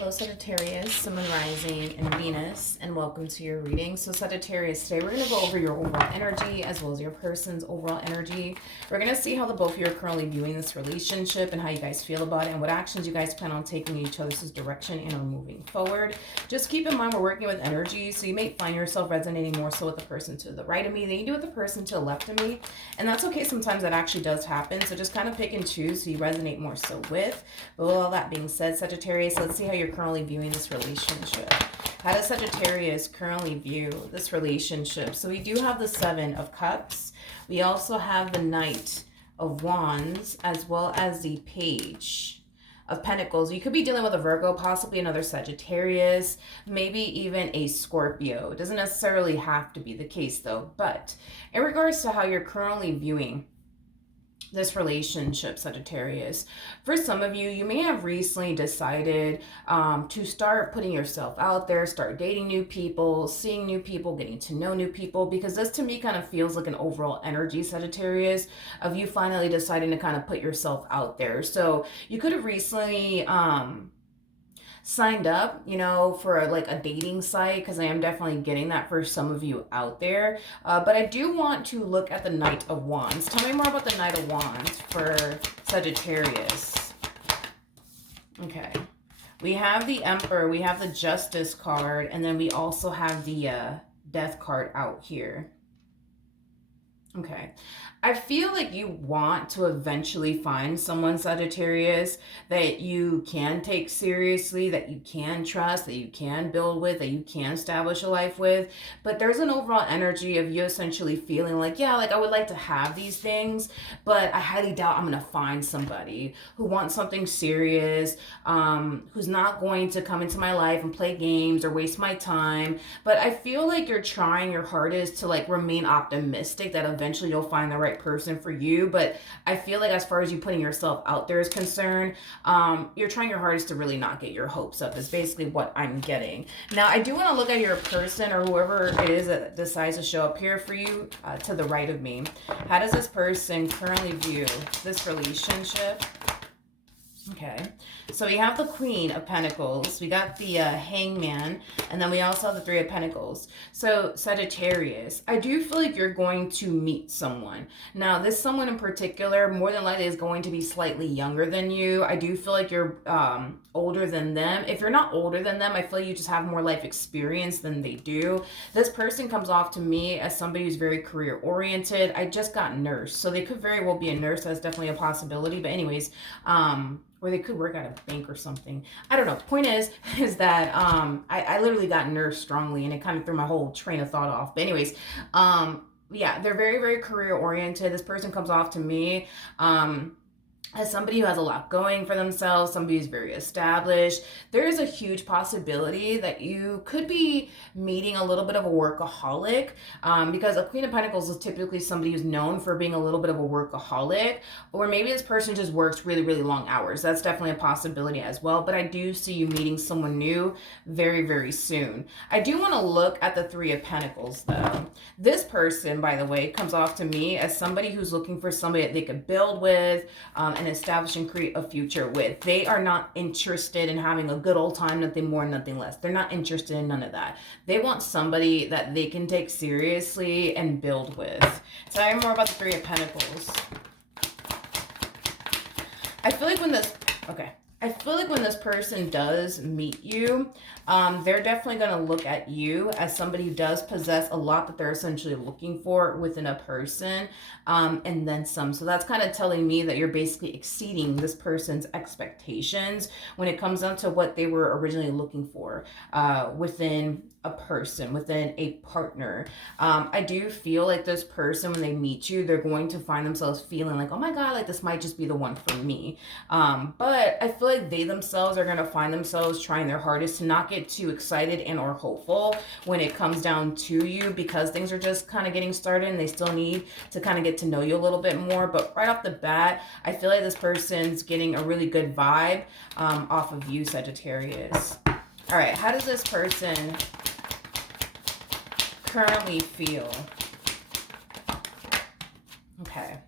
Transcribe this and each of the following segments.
Hello Sagittarius, Sun, Moon, Rising, and Venus, and welcome to your reading. So Sagittarius, today we're going to go over your overall energy as well as your person's overall energy. We're going to see how the both of you are currently viewing this relationship and how you guys feel about it and what actions you guys plan on taking in each other's direction and are moving forward. Just keep in mind we're working with energy, so you may find yourself resonating more so with the person to the right of me than you do with the person to the left of me. And that's okay, sometimes that actually does happen. So just kind of pick and choose who you resonate more so with. But with all that being said, Sagittarius, let's see how you're currently viewing this relationship. How does Sagittarius currently view this relationship? So we do have the Seven of Cups. We also have the Knight of Wands as well as the Page of Pentacles. You could be dealing with a Virgo, possibly another Sagittarius, maybe even a Scorpio. It doesn't necessarily have to be the case though. But in regards to how you're currently viewing this relationship, Sagittarius, for some of you, you may have recently decided to start putting yourself out there, start dating new people, seeing new people, getting to know new people, because this to me kind of feels like an overall energy, Sagittarius, of you finally deciding to kind of put yourself out there. So you could have recently signed up, you know, for like a dating site, because I am definitely getting that for some of you out there. But I do want to look at the Knight of Wands. Tell me more about the Knight of Wands for Sagittarius. Okay. We have the Emperor, we have the Justice card, and then we also have the Death card out here. Okay. I feel like you want to eventually find someone, Sagittarius, that you can take seriously, that you can trust, that you can build with, that you can establish a life with. But there's an overall energy of you essentially feeling like, yeah, like I would like to have these things, but I highly doubt I'm going to find somebody who wants something serious, who's not going to come into my life and play games or waste my time. But I feel like you're trying your hardest to like remain optimistic that eventually you'll find the right person for you. But I feel like as far as you putting yourself out there is concerned, you're trying your hardest to really not get your hopes up is basically what I'm getting. Now I do want to look at your person or whoever it is that decides to show up here for you to the right of me. How does this person currently view this relationship? Okay, so we have the Queen of Pentacles, we got the Hangman, and then we also have the Three of Pentacles. So Sagittarius, I do feel like you're going to meet someone. Now this someone in particular more than likely is going to be slightly younger than you. I do feel like you're older than them. If you're not older than them, I feel like you just have more life experience than they do. This person comes off to me as somebody who's very career oriented. I just got nurse, so they could very well be a nurse. That's definitely a possibility. But anyways, or they could work at a bank or something. I don't know. Point is that I literally got nurse strongly, and it kind of threw my whole train of thought off. But anyways, yeah, they're very, very career oriented. This person comes off to me as somebody who has a lot going for themselves, somebody who's very established. There is a huge possibility that you could be meeting a little bit of a workaholic, because a Queen of Pentacles is typically somebody who's known for being a little bit of a workaholic, or maybe this person just works really, really long hours. That's definitely a possibility as well, but I do see you meeting someone new very, very soon. I do want to look at the Three of Pentacles though. This person, by the way, comes off to me as somebody who's looking for somebody that they could build with, and establish and create a future with. They are not interested in having a good old time, nothing more, nothing less. They're not interested in none of that. They want somebody that they can take seriously and build with. So I am more about the Three of Pentacles. I feel like when this person does meet you, they're definitely going to look at you as somebody who does possess a lot that they're essentially looking for within a person, and then some. So that's kind of telling me that you're basically exceeding this person's expectations when it comes down to what they were originally looking for within a person, within a partner. I do feel like this person, when they meet you, they're going to find themselves feeling like, oh my God, like this might just be the one for me. But I feel like they themselves are going to find themselves trying their hardest to not get too excited and or hopeful when it comes down to you, because things are just kind of getting started and they still need to kind of get to know you a little bit more. But right off the bat, I feel like this person's getting a really good vibe off of you, Sagittarius. All right, how does this person currently feel? Okay,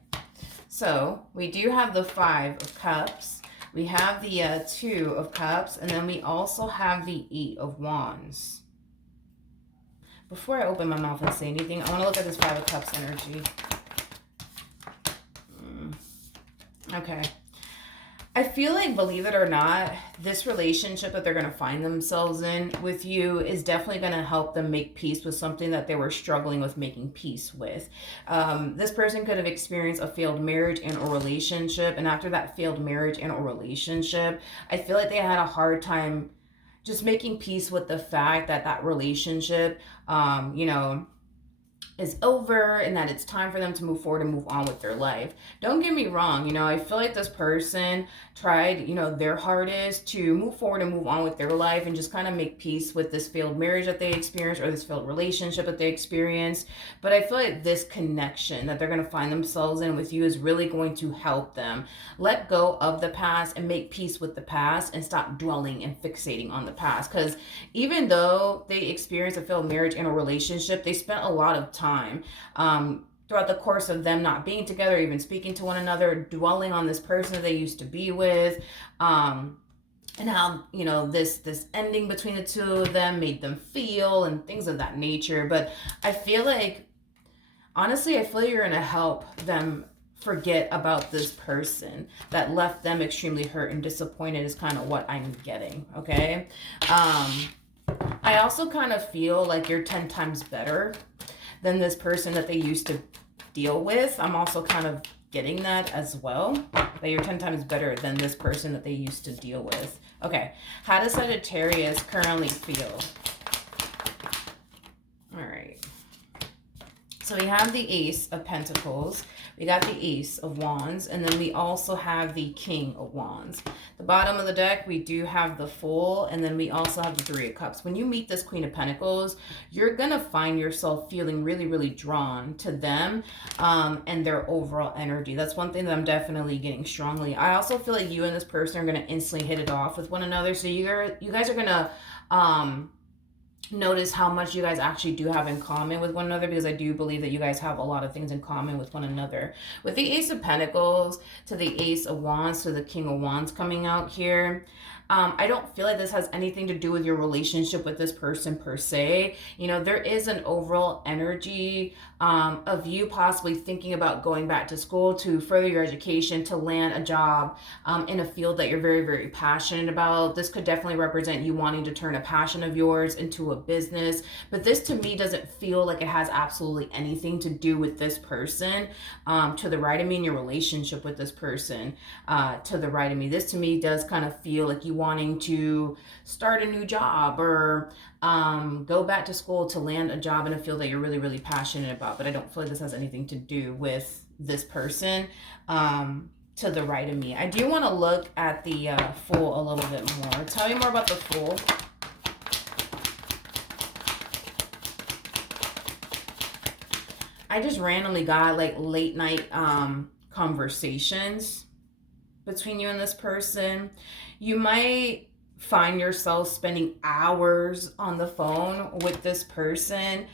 so we do have the Five of Cups. We have the Two of Cups, and then we also have the Eight of Wands. Before I open my mouth and say anything, I want to look at this Five of Cups energy. Okay. I feel like, believe it or not, this relationship that they're going to find themselves in with you is definitely going to help them make peace with something that they were struggling with making peace with. This person could have experienced a failed marriage and or relationship. And after that failed marriage and or relationship, I feel like they had a hard time just making peace with the fact that that relationship, is over and that it's time for them to move forward and move on with their life. Don't get me wrong, I feel like this person tried, their hardest to move forward and move on with their life and just kind of make peace with this failed marriage that they experienced or this failed relationship that they experienced. But I feel like this connection that they're going to find themselves in with you is really going to help them let go of the past and make peace with the past and stop dwelling and fixating on the past. Because even though they experienced a failed marriage and a relationship, they spent a lot of time throughout the course of them not being together, even speaking to one another, dwelling on this person that they used to be with, and how this ending between the two of them made them feel and things of that nature. But I feel like, honestly, you're gonna help them forget about this person that left them extremely hurt and disappointed is kind of what I'm getting. Okay. I also kind of feel like you're 10 times better than this person that they used to deal with. I'm also kind of getting that as well, that you're 10 times better than this person that they used to deal with. Okay, how does Sagittarius currently feel? All right. So we have the Ace of Pentacles, we got the Ace of Wands, and then we also have the King of Wands. The bottom of the deck, we do have the Fool, and then we also have the Three of Cups. When you meet this Queen of Pentacles, you're going to find yourself feeling really, really drawn to them and their overall energy. That's one thing that I'm definitely getting strongly. I also feel like you and this person are going to instantly hit it off with one another. So you guys are going to notice how much you guys actually do have in common with one another, because I do believe that you guys have a lot of things in common with one another. With the Ace of Pentacles to the Ace of Wands to the King of Wands coming out here, I don't feel like this has anything to do with your relationship with this person per se. There is an overall energy of you possibly thinking about going back to school to further your education, to land a job in a field that you're very, very passionate about. This could definitely represent you wanting to turn a passion of yours into a business. But this to me doesn't feel like it has absolutely anything to do with this person to the right of me, in your relationship with this person to the right of me. This to me does kind of feel like you wanting to start a new job or go back to school to land a job in a field that you're really, really passionate about. But I don't feel like this has anything to do with this person to the right of me. I do want to look at the Fool a little bit more. Tell me more about the Fool. I just randomly got like late night conversations between you and this person. You might find yourself spending hours on the phone with this person,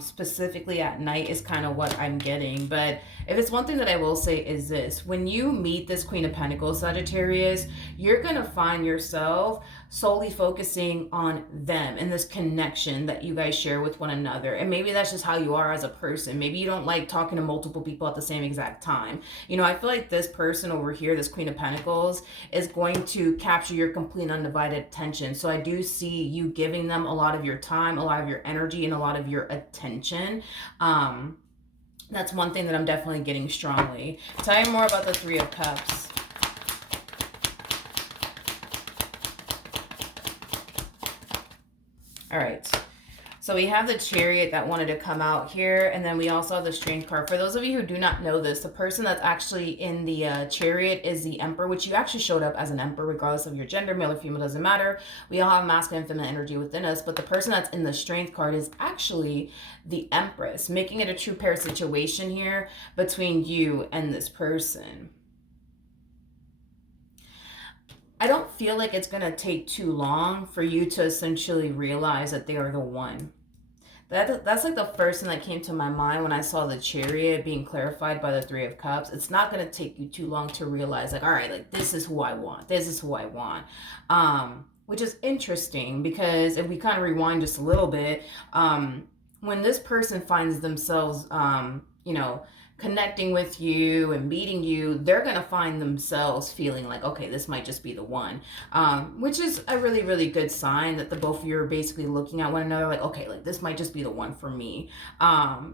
specifically at night is kind of what I'm getting. But if it's one thing that I will say is this: when you meet this Queen of Pentacles, Sagittarius, you're going to find yourself solely focusing on them and this connection that you guys share with one another. And maybe that's just how you are as a person. Maybe you don't like talking to multiple people at the same exact time. I feel like this person over here, this Queen of Pentacles, is going to capture your complete undivided attention. So I do see you giving them a lot of your time, a lot of your energy, and a lot of your attention. That's one thing that I'm definitely getting strongly. Tell me more about the Three of Cups. All right. So we have the Chariot that wanted to come out here, and then we also have the Strength card. For those of you who do not know this, the person that's actually in the Chariot is the Emperor, which you actually showed up as an Emperor regardless of your gender, male or female, doesn't matter. We all have masculine and feminine energy within us, but the person that's in the Strength card is actually the Empress, making it a true pair situation here between you and this person. I don't feel like it's going to take too long for you to essentially realize that they are the one. That's like the first thing that came to my mind when I saw the Chariot being clarified by the Three of Cups. It's not going to take you too long to realize, like, all right, like, this is who I want. This is who I want. Which is interesting because if we kind of rewind just a little bit, when this person finds themselves, you know, connecting with you and meeting you, they're going to find themselves feeling like, okay, this might just be the one, which is a really, really good sign that the both of you are basically looking at one another like, okay, like this might just be the one for me.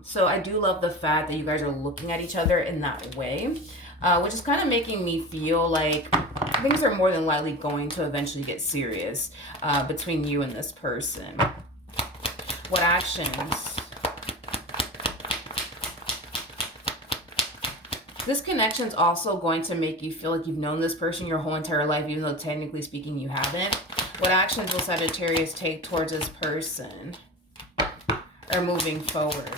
So I do love the fact that you guys are looking at each other in that way, which is kind of making me feel like things are more than likely going to eventually get serious between you and this person. What actions? This connection is also going to make you feel like you've known this person your whole entire life, even though technically speaking you haven't. What actions will Sagittarius take towards this person or moving forward?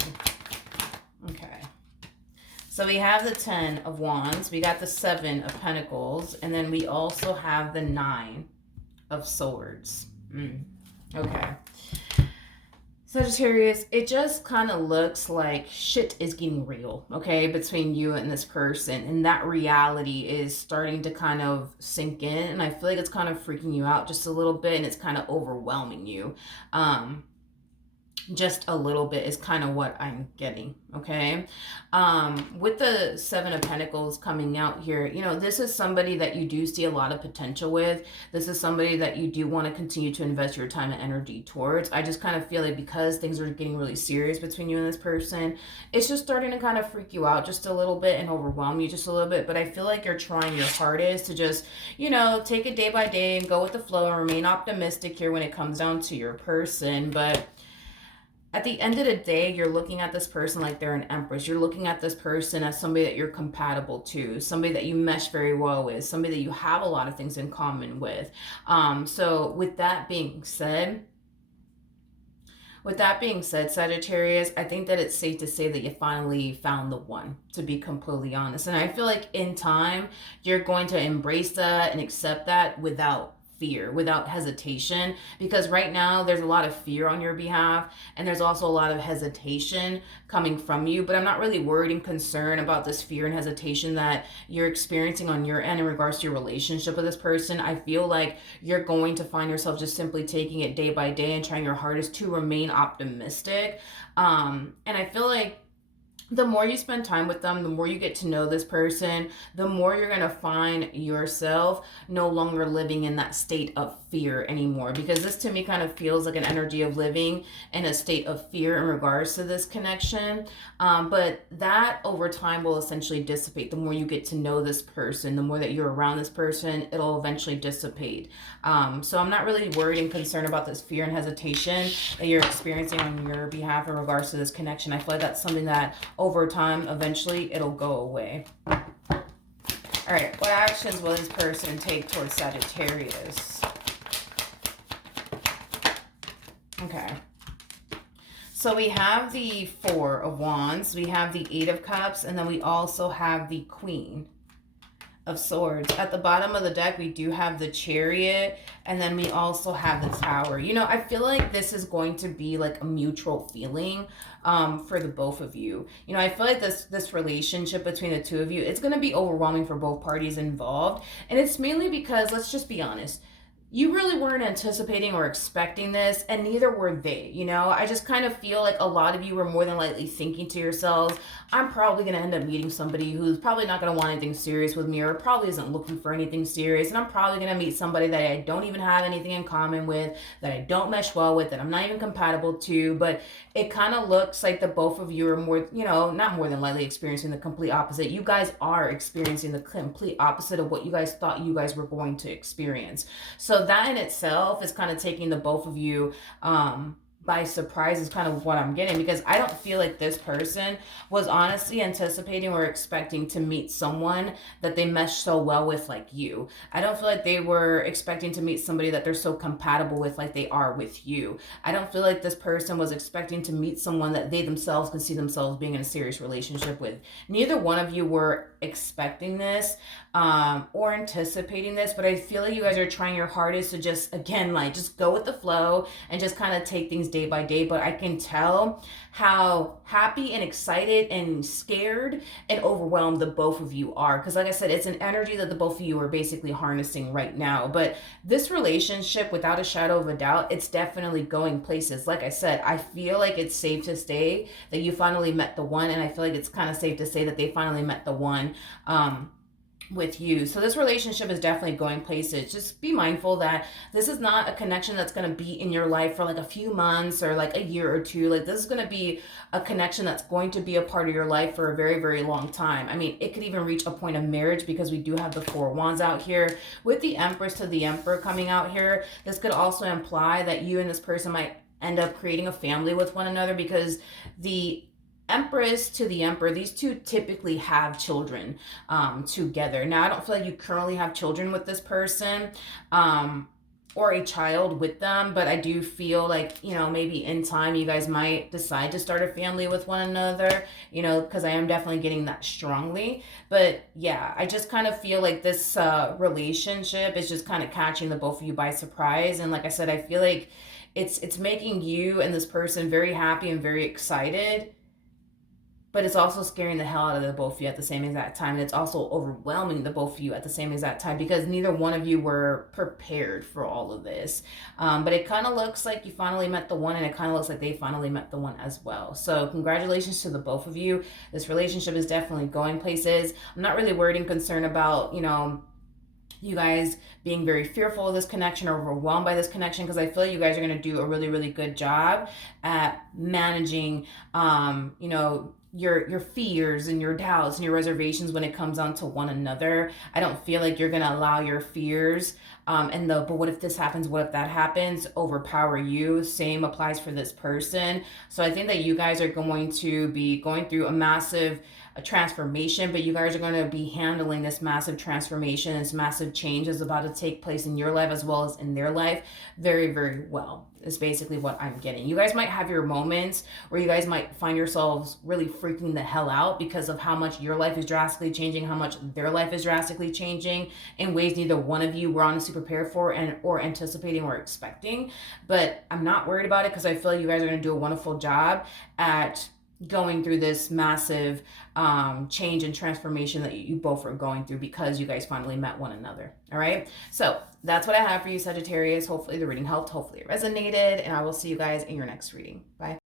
Okay. So we have the 10 of Wands, we got the 7 of Pentacles, and then we also have the 9 of Swords. Okay. Sagittarius, it just kind of looks like shit is getting real, okay, between you and this person. And that reality is starting to kind of sink in. And I feel like it's kind of freaking you out just a little bit. And it's kind of overwhelming you. Just a little bit is kind of what I'm getting, okay? With the 7 of Pentacles coming out here, you know, this is somebody that you do see a lot of potential with. This is somebody that you do want to continue to invest your time and energy towards. I just kind of feel like because things are getting really serious between you and this person, it's just starting to kind of freak you out just a little bit and overwhelm you just a little bit. But I feel like you're trying your hardest to just, you know, take it day by day and go with the flow and remain optimistic here when it comes down to your person. But at the end of the day, you're looking at this person like they're an empress. You're looking at this person as somebody that you're compatible to, somebody that you mesh very well with, somebody that you have a lot of things in common with. So with that being said, Sagittarius, I think that it's safe to say that you finally found the one, to be completely honest. And I feel like in time, you're going to embrace that and accept that without fear, without hesitation, because right now there's a lot of fear on your behalf and there's also a lot of hesitation coming from you. But I'm not really worried and concerned about this fear and hesitation that you're experiencing on your end in regards to your relationship with this person. I feel like you're going to find yourself just simply taking it day by day and trying your hardest to remain optimistic. And I feel like the more you spend time with them, the more you get to know this person, the more you're going to find yourself no longer living in that state of fear anymore. Because this to me kind of feels like an energy of living in a state of fear in regards to this connection. But that over time will essentially dissipate. The more you get to know this person, the more that you're around this person, it'll eventually dissipate. So I'm not really worried and concerned about this fear and hesitation that you're experiencing on your behalf in regards to this connection. I feel like that's something that over time, eventually, it'll go away. All right, what actions will this person take towards Sagittarius? Okay. So we have the 4 of Wands, we have the 8 of Cups, and then we also have the Queen of Swords. At the bottom of the deck, we do have the Chariot, and then we also have the Tower. You know, I feel like this is going to be like a mutual feeling for the both of you. You know, I feel like this relationship between the two of you, it's going to be overwhelming for both parties involved. And it's mainly because, let's just be honest, you really weren't anticipating or expecting this, and neither were they. You know, I just kind of feel like a lot of you were more than likely thinking to yourselves, I'm probably going to end up meeting somebody who's probably not going to want anything serious with me, or probably isn't looking for anything serious, and I'm probably going to meet somebody that I don't even have anything in common with, that I don't mesh well with, that I'm not even compatible to. But it kind of looks like the both of you are more, you know, not more than likely experiencing the complete opposite. You guys are experiencing the complete opposite of what you guys thought you guys were going to experience. So that in itself is kind of taking the both of you by surprise is kind of what I'm getting, because I don't feel like this person was honestly anticipating or expecting to meet someone that they mesh so well with like you. I don't feel like they were expecting to meet somebody that they're so compatible with like they are with you. I don't feel like this person was expecting to meet someone that they themselves can see themselves being in a serious relationship with. Neither one of you were expecting this or anticipating this, but I feel like you guys are trying your hardest to just, again, like just go with the flow and just kind of take things day by day, but I can tell how happy and excited and scared and overwhelmed the both of you are. Because, like I said, it's an energy that the both of you are basically harnessing right now. But this relationship, without a shadow of a doubt, it's definitely going places. Like I said, I feel like it's safe to say that you finally met the one, and I feel like it's kind of safe to say that they finally met the one. With you. So this relationship is definitely going places. Just be mindful that this is not a connection that's going to be in your life for like a few months or like a year or two. Like, this is going to be a connection that's going to be a part of your life for a very, very long time. I mean, it could even reach a point of marriage, because we do have the Four of Wands out here with the Empress to the Emperor coming out here. This could also imply that you and this person might end up creating a family with one another, because the Empress to the Emperor, these two typically have children together. Now, I don't feel like you currently have children with this person or a child with them, but I do feel like, maybe in time you guys might decide to start a family with one another, because I am definitely getting that strongly. But yeah, I just kind of feel like this relationship is just kind of catching the both of you by surprise. And like I said, I feel like it's making you and this person very happy and very excited, but it's also scaring the hell out of the both of you at the same exact time. And it's also overwhelming the both of you at the same exact time, because neither one of you were prepared for all of this. But it kind of looks like you finally met the one, and it kind of looks like they finally met the one as well. So congratulations to the both of you. This relationship is definitely going places. I'm not really worried and concerned about, you guys being very fearful of this connection or overwhelmed by this connection, because I feel like you guys are going to do a really, really good job at managing, your fears and your doubts and your reservations when it comes on to one another. I don't feel like you're going to allow your fears and the but what if this happens, what if that happens, overpower you. Same applies for this person. So I think that you guys are going to be going through a massive transformation, but you guys are going to be handling this massive transformation, this massive change is about to take place in your life as well as in their life very, very well, is basically what I'm getting. You guys might have your moments where you guys might find yourselves really freaking the hell out because of how much your life is drastically changing, how much their life is drastically changing in ways neither one of you were honestly prepared for or anticipating or expecting. But I'm not worried about it, because I feel like you guys are going to do a wonderful job at going through this massive change and transformation that you both are going through, because you guys finally met one another. All right, so that's what I have for you, Sagittarius. Hopefully the reading helped, hopefully it resonated, and I will see you guys in your next reading. Bye.